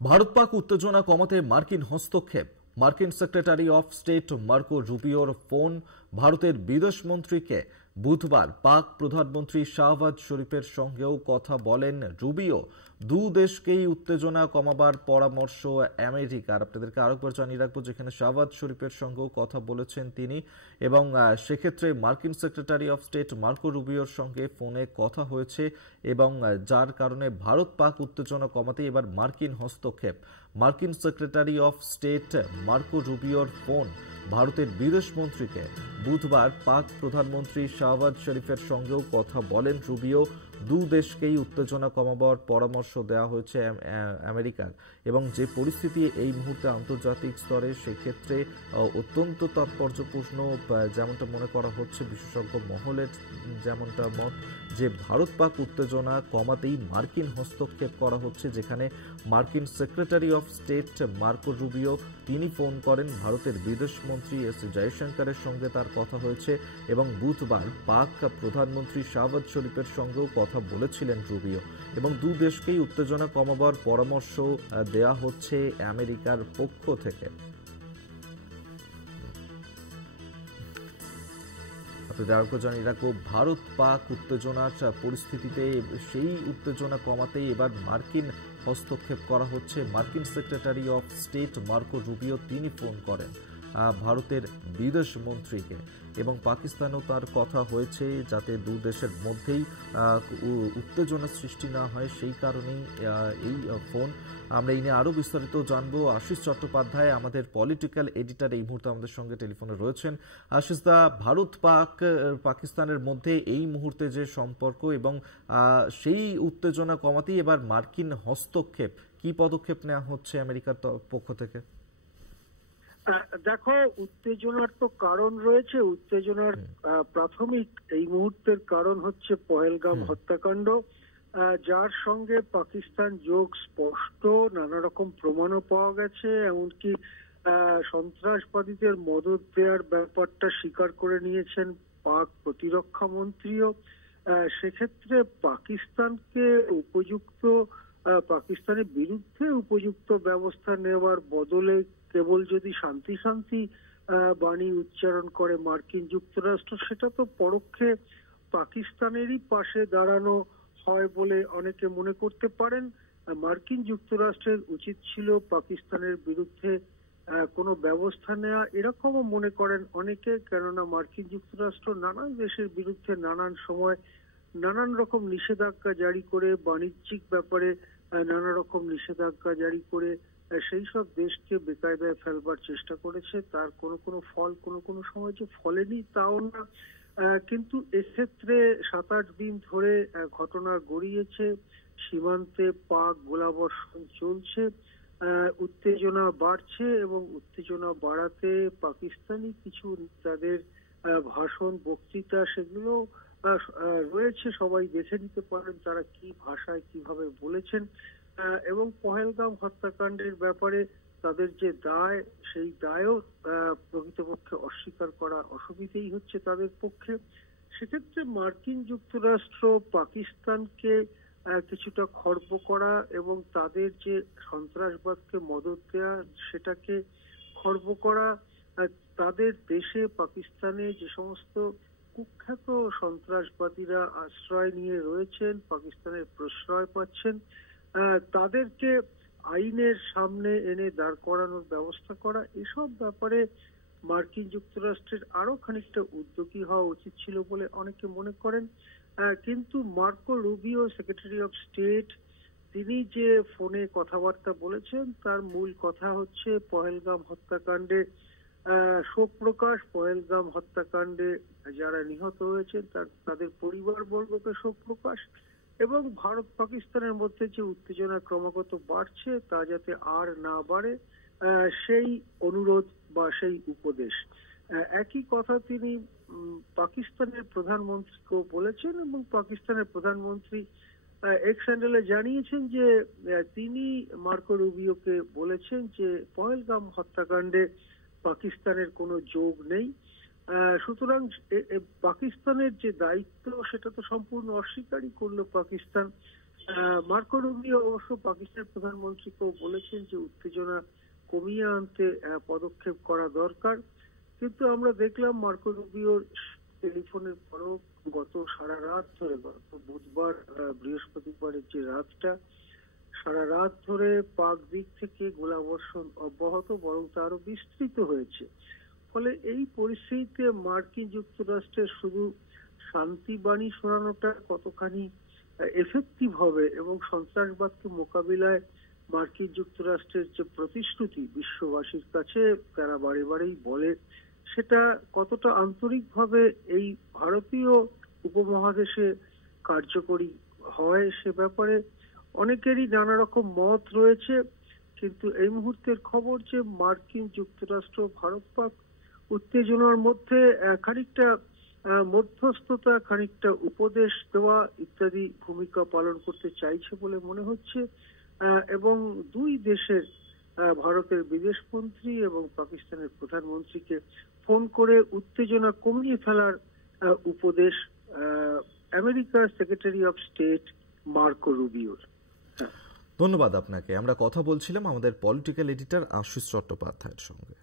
ভারত পাক উত্তেজনা কমাতে মার্কিন হস্তক্ষেপ। মার্কিন সেক্রেটারি অফ স্টেট মার্কো রুবিওর ফোন ভারতের বিদেশ মন্ত্রীকে। বুধবার পাক প্রধানমন্ত্রী শাহবাজ শরীফের সঙ্গেও কথা বলেন রুবিও। দু দেশকেই উত্তেজনা কমাবার পরামর্শ আমেরিকার। আপনাদেরকে আরেকবার জানিয়ে রাখবো, যেখানে শাহবাজ শরীফের সঙ্গেও কথা বলেছেন তিনি, এবং সেক্ষেত্রে মার্কিন সেক্রেটারি অফ স্টেট মার্কো রুবিওর সঙ্গে ফোনে কথা হয়েছে, এবং যার কারণে ভারত পাক উত্তেজনা কমাতে এবার মার্কিন হস্তক্ষেপ। মার্কিন সেক্রেটারি অফ স্টেট মার্কো রুবিওর ফোন ভারতের বিদেশ মন্ত্রীকে। বুধবার পাক প্রধানমন্ত্রী শাহবাজ শরীফের সঙ্গেও কথা বলেন রুবিও। দু দেশকেই উত্তেজনা কমাবার পরামর্শ দেওয়া হয়েছে আমেরিকার, এবং যে পরিস্থিতি এই মুহূর্তে আন্তর্জাতিক স্তরে, সেক্ষেত্রে অত্যন্ত তাৎপর্যপূর্ণ, যেমনটা মনে করা হচ্ছে বিশেষজ্ঞ মহলের যেমনটা মত, যে ভারত পাক উত্তেজনা কমাতেই মার্কিন হস্তক্ষেপ করা হচ্ছে, যেখানে মার্কিন secretary of state Marco Rubio তিনি ফোন করেন ভারতের বিদেশ মন্ত্রী এস জয়শঙ্করের সঙ্গে, তার কথা হয়েছে, এবং বুধবার পাক প্রধানমন্ত্রী শাহবাজ শরীফের সঙ্গেও কথা বলেছিলেন রুবিও, এবং দু দেশকেই উত্তেজনা কমাবার পরামর্শ দেয়া হচ্ছে আমেরিকার পক্ষ থেকে। জানিয়ে রাখবো, ভারত পাক উত্তেজনার পরিস্থিতিতে সেই উত্তেজনা কমাতেই এবার মার্কিন হস্তক্ষেপ করা হচ্ছে। মার্কিন secretary of state Marco Rubio তিনি ফোন করেন ভারতের বিদেশ মন্ত্রীকে, এবং পাকিস্তানেও তার কথা হয়েছে যাতে দু দেশের মধ্যেই উত্তেজনা সৃষ্টি না হয়, সেই কারণেই এই ফোন। আমরা এই নিয়ে আরো বিস্তারিত জানবো। আশিস চট্টোপাধ্যায় আমাদের পলিটিক্যাল এডিটর এই মুহূর্তে আমাদের সঙ্গে টেলিফোনে রয়েছেন। আশিস দা, ভারত পাকিস্তানের মধ্যে এই মুহূর্তে যে সম্পর্ক, এবং সেই উত্তেজনা কমাতেই এবার মার্কিন হস্তক্ষেপ, কি পদক্ষেপ নেওয়া হচ্ছে আমেরিকার পক্ষ থেকে? দেখো, উত্তেজনার তো কারণ রয়েছে। উত্তেজনার প্রাথমিক এই মুহূর্তের কারণ হচ্ছে পহেলগাম হত্যাকাণ্ড, যার সঙ্গে পাকিস্তান যোগ স্পষ্ট। নানা রকম প্রমাণও পাওয়া গেছে, এমনকি সন্ত্রাসবাদীদের মদত দেওয়ার ব্যাপারটা স্বীকার করে নিয়েছেন পাক প্রতিরক্ষা মন্ত্রীও। সেক্ষেত্রে পাকিস্তানের বিরুদ্ধে উপযুক্ত ব্যবস্থা নেওয়ার বদলে কেবল যদি শান্তি শান্তি বাণী উচ্চারণ করে মার্কিন যুক্তরাষ্ট্র, সেটা তো পরোক্ষে পাকিস্তানেরই পাশে দাঁড়ানো হয় বলে অনেকে মনে করতে পারেন। মার্কিন যুক্তরাষ্ট্রের উচিত ছিল পাকিস্তানের বিরুদ্ধে কোনো ব্যবস্থা নেওয়া, এরকমও মনে করেন অনেকে। কেননা মার্কিন যুক্তরাষ্ট্র নানান দেশের বিরুদ্ধে নানান সময় নানান রকম নিষেধাজ্ঞা জারি করে, বাণিজ্যিক ব্যাপারে নানা রকম নিষেধাজ্ঞা জারি করে সেই সব দেশকে বেকায়দায় ফেলবার চেষ্টা করেছে। তার কোনো ফল কোনো সময় যে ফলেনি তাও না, কিন্তু এক্ষেত্রে 7-8 দিন ধরে ঘটনা গড়িয়েছে। সীমান্তে পাক গোলাবর্ষণ চলছে, উত্তেজনা বাড়ছে, এবং উত্তেজনা বাড়াতে পাকিস্তানি কিছু নেতাদের ভাষণ, বক্তৃতা, সেগুলো রয়েছে। সবাই দেখে নিতে পারেন তারা কি ভাষায় কিভাবে বলেছেন। এবং পহেলগাম হত্যাকাণ্ডের ব্যাপারে তাদের যে দায়, সেই দায়ও প্রকৃতপক্ষে অস্বীকার করা অসুবিধেই হচ্ছে তাদের পক্ষে। সেক্ষেত্রে মার্কিন যুক্তরাষ্ট্র পাকিস্তানকে কিছুটা খর্ব করা এবং তাদের যে সন্ত্রাসবাদকে মদত দেওয়া সেটাকে খর্ব করা, তাদের দেশে পাকিস্তানে যে সমস্ত কুখ্যাত সন্ত্রাসবাদীরা আশ্রয় নিয়ে রয়েছেন, পাকিস্তানের প্রশ্রয় পাচ্ছেন, তাদেরকে আইনের সামনে এনে দাঁড় করানোর ব্যবস্থা করা, এসব ব্যাপারে মার্কিন যুক্তরাষ্ট্রের আরো খানিকটা উদ্যোগী হওয়া উচিত ছিল বলে অনেকে মনে করেন। কিন্তু Marco Rubio, secretary of state, তিনি যে ফোনে কথাবার্তা বলেছেন তার মূল কথা হচ্ছে পহেলগাম হত্যাকাণ্ডে শোক প্রকাশ, পহেলগাম হত্যাকাণ্ডে যারা নিহত হয়েছেন তাদের পরিবারবর্গকে শোক প্রকাশ, এবং ভারত পাকিস্তানের মধ্যে যে উত্তেজনা ক্রমাগত বাড়ছে তা যাতে আর না বাড়ে সেই অনুরোধ বা সেই উপদেশ। একই কথা তিনি পাকিস্তানের প্রধানমন্ত্রীকেও বলেছেন, এবং পাকিস্তানের প্রধানমন্ত্রী এক্স হ্যান্ডেলে জানিয়েছেন যে তিনি মার্কো রুবিওকে বলেছেন যে পহেলগাম হত্যাকাণ্ডে পাকিস্তানের কোনো যোগ নেই। সুতরাং পাকিস্তানের যে দায়িত্ব সেটা তো সম্পূর্ণ অস্বীকারই করলো পাকিস্তান। মার্কো রুবিও অবশ্য পাকিস্তানের প্রধানমন্ত্রীকেও বলেছেন যে উত্তেজনা কমিয়ে আনতে পদক্ষেপ করা দরকার। কিন্তু আমরা দেখলাম মার্কো রুবিওর টেলিফোনের পরও গত সারা রাত ধরে, গত বুধবার বৃহস্পতিবারের যে রাতটা, সারা রাত ধরে পাক দিক থেকে গোলাবর্ষণ অব্যাহত, বরং তা আরো বিস্তৃত হয়েছে। ফলে এই পরিস্থিতিতে মার্কিন যুক্তরাষ্ট্রের শুধু শান্তি বাণী শোনানোটা কতখানি এফেক্টিভ হবে এবং সন্ত্রাসবাদকে মোকাবিলায় মার্কিন যুক্তরাষ্ট্রের যে প্রতিশ্রুতি বিশ্ববাসীর কাছে তারা বারে বারেই বলে, সেটা কতটা আন্তরিকভাবে এই ভারতীয় উপমহাদেশে কার্যকরী হয় সে ব্যাপারে অনেকেরই নানা রকম মত রয়েছে। কিন্তু এই মুহূর্তের খবর যে মার্কিন যুক্তরাষ্ট্র ভারত পাক উত্তেজনার মধ্যে খানিকটা মধ্যস্থতা, খানিকটা উপদেশ দেওয়া ইত্যাদি ভূমিকা পালন করতে চাইছে বলে মনে হচ্ছে। এবং দুই দেশের ভারতের বিদেশমন্ত্রী এবং পাকিস্তানের প্রধানমন্ত্রীকে ফোন করে উত্তেজনা কমিয়ে ফেলার উপদেশ আমেরিকার সেক্রেটারি অফ স্টেট মার্কো রুবিওর। ধন্যবাদ আপনাকে। আমরা কথা বলছিলাম আমাদের পলিটিক্যাল এডিটর আশিস চট্টোপাধ্যায়ের সঙ্গে।